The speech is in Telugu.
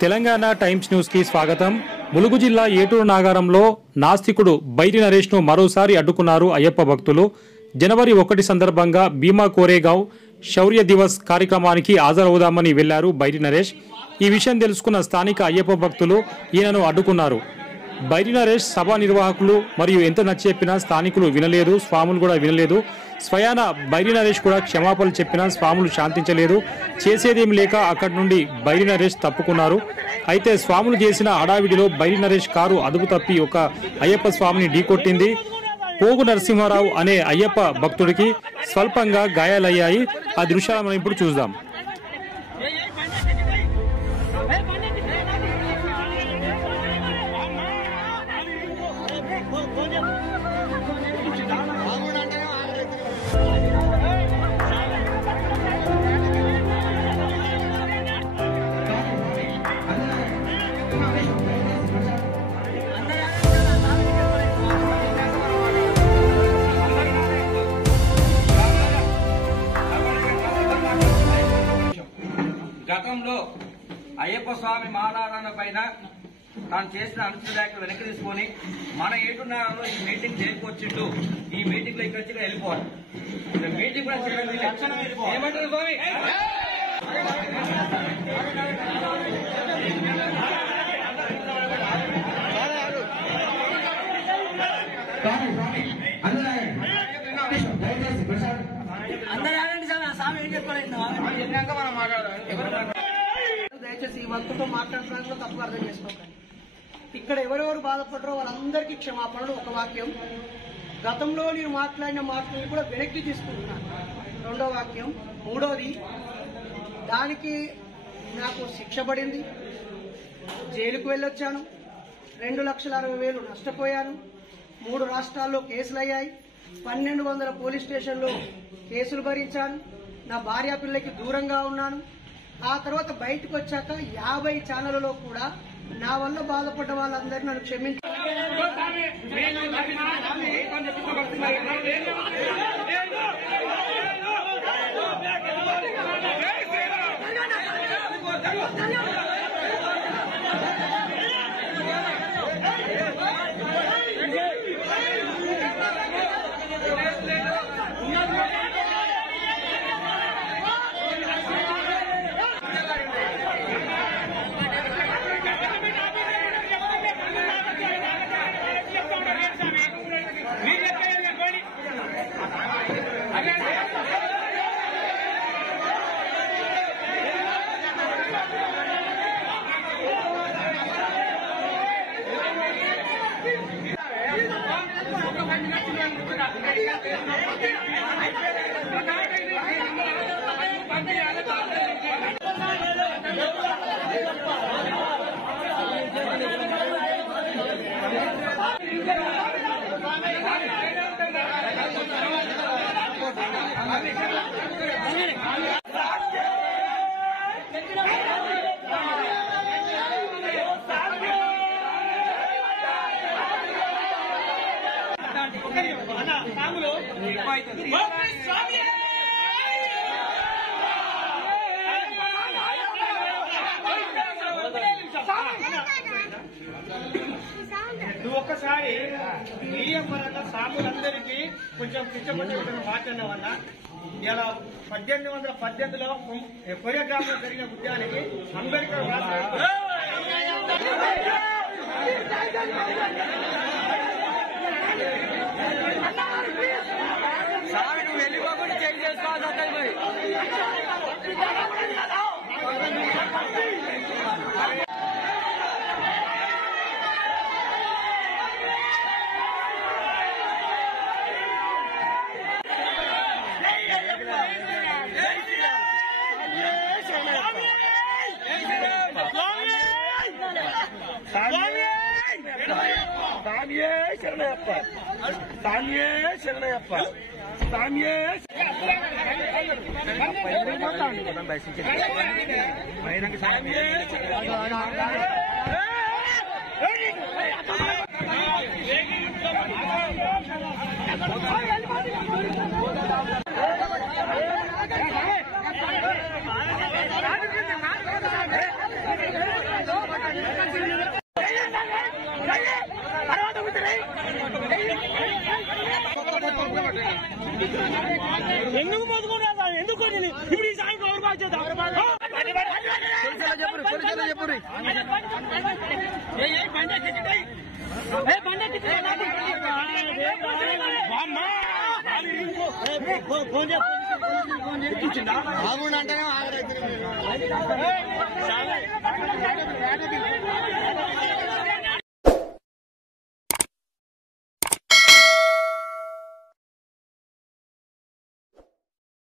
తెలంగాణ టైమ్స్ న్యూస్ కి స్వాగతం. ములుగు జిల్లా ఏటూరు నాగారంలో నాస్తికుడు బైరి నరేష్ ను మరోసారి అడ్డుకున్నారు అయ్యప్ప భక్తులు. జనవరి 1 సందర్భంగా భీమా కోరేగావ్ శౌర్య దివస్ కార్యక్రమానికి హాజరవుదామని వెళ్లారు బైరి నరేష్. ఈ విషయం తెలుసుకున్న స్థానిక అయ్యప్ప భక్తులు ఈయనను అడ్డుకున్నారు. బైరి నరేష్ సభా నిర్వాహకులు మరియు ఎంత నచ్చెప్పినా స్థానికులు వినలేదు, స్వాములు కూడా వినలేదు. స్వయాన బైరి నరేష్ కూడా క్షమాపణలు చెప్పినా స్వాములు శాంతించలేదు. చేసేదేం లేక అక్కడి నుండి బైరి నరేష్ తప్పుకున్నారు. అయితే స్వాములు చేసిన హడావిడిలో బైరి నరేష్ కారు అదుపు తప్పి ఒక అయ్యప్ప స్వామిని ఢీకొట్టింది. పోగు నరసింహారావు అనే అయ్యప్ప భక్తుడికి స్వల్పంగా గాయాలయ్యాయి. ఆ దృశ్యాలను మనం ఇప్పుడు చూద్దాం. గతంలో అయ్యప్ప స్వామి మాలారాధన పైన తాను చేసిన అనుచిత వ్యాఖ్యలు వెనక్కి తీసుకొని మన ఏటున్నారో ఈ మీటింగ్ చేరుకొచ్చిండు. ఈ మీటింగ్ లో ఇక్కడికి వెళ్ళిపోవాలి. మీటింగ్ ఏమంటారు స్వామి? దయచేసి ఈ భక్తులతో మాట్లాడడానికి తప్పుగా అర్థం చేసుకోకండి. ఇక్కడ ఎవరెవరు బాధపడరో వాళ్ళందరికీ క్షమాపణలు. ఒక వాక్యం, గతంలో నేను మాట్లాడిన మాటలను కూడా వెనక్కి తీసుకుంటున్నాను. రెండో వాక్యం. మూడోది, దానికి నాకు శిక్ష పడింది, జైలుకు వెళ్ళొచ్చాను, 2,60,000 నష్టపోయాను, 3 రాష్ట్రాల్లో కేసులు అయ్యాయి, 1,200 పోలీస్ స్టేషన్లో కేసులు భరించాను, నా భార్య పిల్లకి దూరంగా ఉన్నాను. ఆ తర్వాత బయటకు వచ్చాక 50 ఛానళ్లలో కూడా నా వల్ల బాధపడ్డ వాళ్ళందరినీ నన్ను క్షమించారు. నువ్వు ఒక్కసారి మీడియా పరంగా సాములందరికీ కొంచెం పిచ్చపట్టిన మాట్లాడిన వల్ల ఇలా 1818లో కొరియోగ్రాఫ్లో జరిగిన ఉద్యానికి అంబేద్కర్ వెళ్ళిపోకుండా చేంజ్ చేసుకోవాలి. ఎందుకు మొదలుకున్నా ఎందుకు ఇప్పుడు ఈ సాయం ఎవరు బాధ్యత బాగుండు అంటేనే